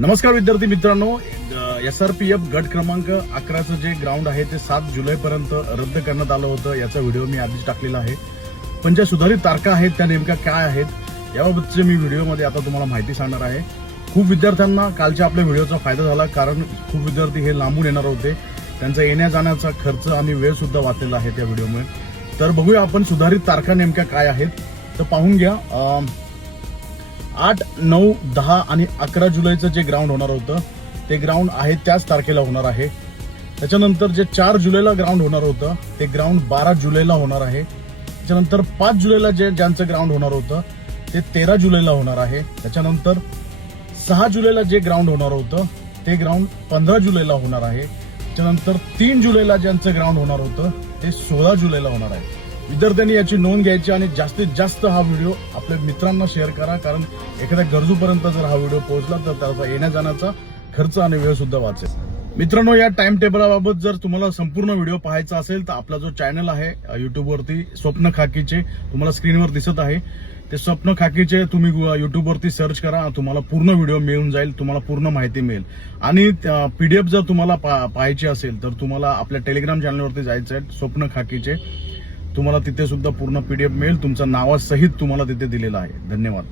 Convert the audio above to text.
नमस्कार विद्यार्थी मित्रांनो. एस आर पी एफ गट क्रमांक अकराचं जे ग्राउंड आहे ते सात जुलैपर्यंत रद्द करण्यात आलं होतं. याचा व्हिडिओ मी आधीच टाकलेला आहे. पण ज्या सुधारित तारखा आहेत त्या नेमक्या काय आहेत याबाबतचे मी व्हिडिओमध्ये आता तुम्हाला माहिती सांगणार आहे. खूप विद्यार्थ्यांना कालच्या आपल्या व्हिडिओचा फायदा झाला कारण खूप विद्यार्थी हे लांबून येणार होते. त्यांचा येण्या जाण्याचा खर्च आणि वेळ सुद्धा वाचलेला आहे त्या व्हिडिओमुळे तर बघूया आपण सुधारित तारखा नेमक्या काय आहेत. तर पाहून घ्या. आठ नऊ दहा आणि अकरा जुलैचं जे ग्राउंड होणार होतं ते ग्राउंड आहे त्याच तारखेला होणार आहे. त्याच्यानंतर जे चार जुलैला ग्राउंड होणार होतं ते ग्राउंड बारा जुलैला होणार आहे. त्याच्यानंतर पाच जुलैला जे ज्यांचं ग्राउंड होणार होतं ते तेरा जुलैला होणार आहे. त्याच्यानंतर सहा जुलैला जे ग्राउंड होणार होतं ते ग्राउंड पंधरा जुलैला होणार आहे. त्याच्यानंतर तीन जुलैला ज्यांचं ग्राउंड होणार होतं ते सोळा जुलैला होणार आहे. विद्यार्थ्यांनी याची नोंद घ्यायची आणि जास्तीत जास्त हा व्हिडिओ आपल्या मित्रांना शेअर करा कारण एखाद्या गरजूपर्यंत जर हा व्हिडिओ पोहोचला तर त्याचा येण्या जाण्याचा खर्च आणि वेळ सुद्धा वाचेल. मित्रांनो या टाइम टेबलाबाबत जर तुम्हाला संपूर्ण व्हिडिओ पाहायचा असेल तर आपला जो चॅनल आहे युट्यूबवरती स्वप्न खाकीचे तुम्हाला स्क्रीनवर दिसत आहे. ते स्वप्न खाकीचे तुम्ही युट्यूबवरती सर्च करा तुम्हाला पूर्ण व्हिडिओ मिळून जाईल तुम्हाला पूर्ण माहिती मिळेल. आणि पीडीएफ जर तुम्हाला पा- पाहायची असेल तर तुम्हाला आपल्या टेलिग्राम चॅनलवरती जायचं आहे स्वप्न खाकीचे. तुम्हाला तिथे सुद्धा पूर्ण पीडीएफ मिळेल. तुमचं नावासहित तुम्हाला तिथे दिलेलं आहे. धन्यवाद.